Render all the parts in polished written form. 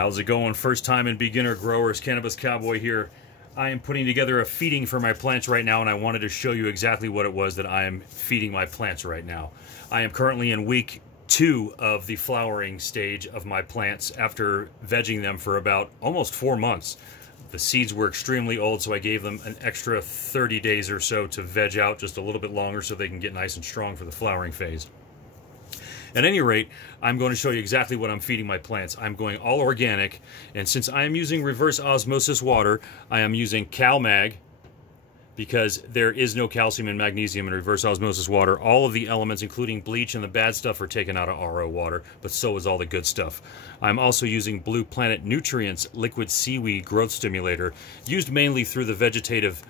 How's it going? First time and beginner growers, Cannabis Cowboy here. I am putting together a feeding for my plants right now, and I wanted to show you exactly what it was that I am feeding my plants right now. I am currently in week 2 of the flowering stage of my plants after vegging them for about almost 4 months. The seeds were extremely old, so I gave them an extra 30 days or so to veg out just a little bit longer so they can get nice and strong for the flowering phase. At any rate, I'm going to show you exactly what I'm feeding my plants. I'm going all organic, and since I am using reverse osmosis water, I am using Cal-Mag because there is no calcium and magnesium in reverse osmosis water. All of the elements, including bleach and the bad stuff, are taken out of RO water, but so is all the good stuff. I'm also using Blue Planet Nutrients Liquid Seaweed Growth Stimulator, used mainly through the vegetative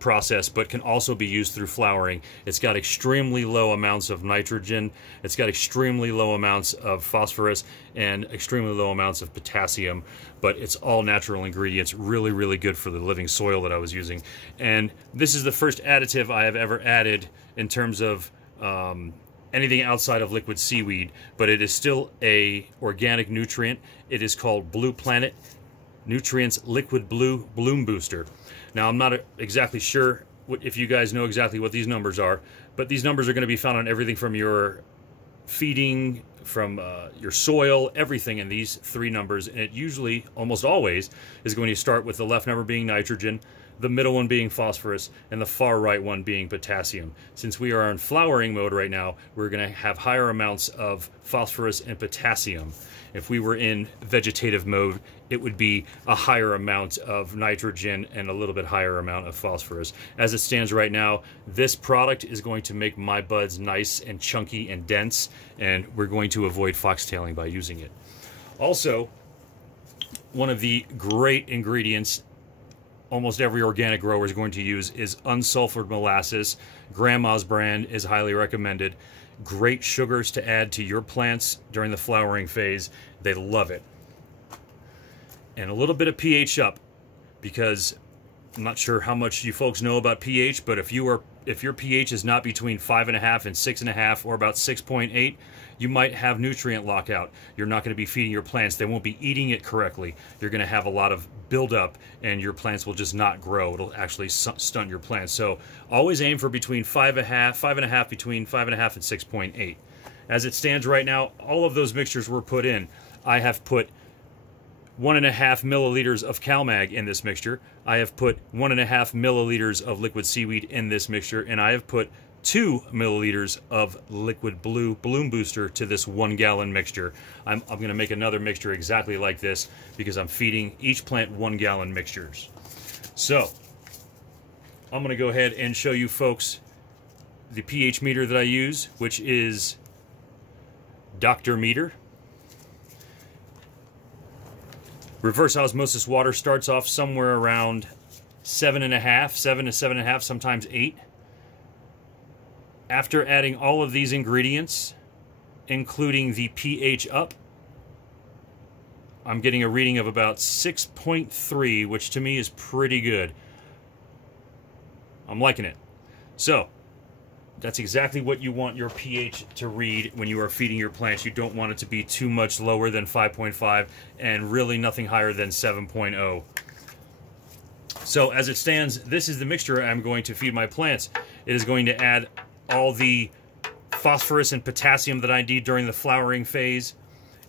process, but can also be used through flowering. It's got extremely low amounts of nitrogen, it's got extremely low amounts of phosphorus, and extremely low amounts of potassium, but it's all natural ingredients, really good for the living soil that I was using. And this is the first additive I have ever added in terms of anything outside of liquid seaweed, but it is still a organic nutrient. It is called Blue Planet Nutrients Liquid Blue Bloom Booster. Now, I'm not exactly sure if you guys know exactly what these numbers are, but these numbers are going to be found on everything from your feeding, from your soil, everything in these 3 numbers. And it usually, almost always, is going to start with the left number being nitrogen, the middle one being phosphorus, and the far right one being potassium. Since we are in flowering mode right now, we're going to have higher amounts of phosphorus and potassium. If we were in vegetative mode, it would be a higher amount of nitrogen and a little bit higher amount of phosphorus. As it stands right now, this product is going to make my buds nice and chunky and dense, and we're going to avoid foxtailing by using it. Also, one of the great ingredients almost every organic grower is going to use is Unsulphured molasses. Grandma's brand is highly recommended. Great sugars to add to your plants during the flowering phase. They love it. And a little bit of pH up, because I'm not sure how much you folks know about pH, but if your pH is not between 5.5 and 6.5, or about 6.8, you might have nutrient lockout. You're not going to be feeding your plants. They won't be eating it correctly. You're going to have a lot of buildup, and your plants will just not grow. It'll actually stunt your plants. So always aim for between 5.5, between 5.5 and 6.8. As it stands right now, all of those mixtures were put in. I have put 1.5 milliliters of Cal-Mag in this mixture. I have put 1.5 milliliters of liquid seaweed in this mixture, and I have put 2 milliliters of liquid blue bloom booster to this 1 gallon mixture. I'm going to make another mixture exactly like this because I'm feeding each plant 1 gallon mixtures. So I'm going to go ahead and show you folks the pH meter that I use, which is Dr. Meter. Reverse osmosis water starts off somewhere around 7.5, 7 to 7.5, sometimes 8. After adding all of these ingredients, including the pH up, I'm getting a reading of about 6.3, which to me is pretty good. I'm liking it. So, that's exactly what you want your pH to read when you are feeding your plants. You don't want it to be too much lower than 5.5 and really nothing higher than 7.0. So as it stands, this is the mixture I'm going to feed my plants. It is going to add all the phosphorus and potassium that I need during the flowering phase,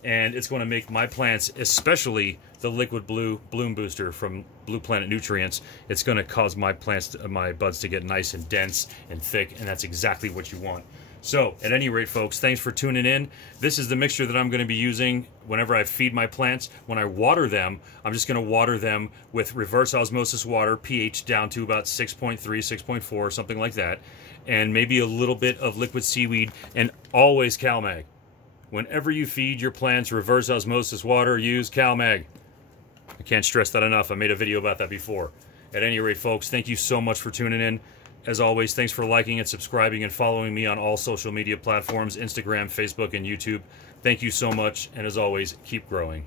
and it's going to make my plants, especially the liquid blue bloom booster from Blue Planet Nutrients, it's going to cause my plants, my buds to get nice and dense and thick, and that's exactly what you want. So, at any rate, folks, thanks for tuning in. This is the mixture that I'm going to be using whenever I feed my plants. When I water them, I'm just going to water them with reverse osmosis water, pH down to about 6.3, 6.4, something like that, and maybe a little bit of liquid seaweed, and always Cal-Mag. Whenever you feed your plants reverse osmosis water, use Cal-Mag. I can't stress that enough. I made a video about that before. At any rate, folks, thank you so much for tuning in. As always, thanks for liking and subscribing and following me on all social media platforms, Instagram, Facebook, and YouTube. Thank you so much, and as always, keep growing.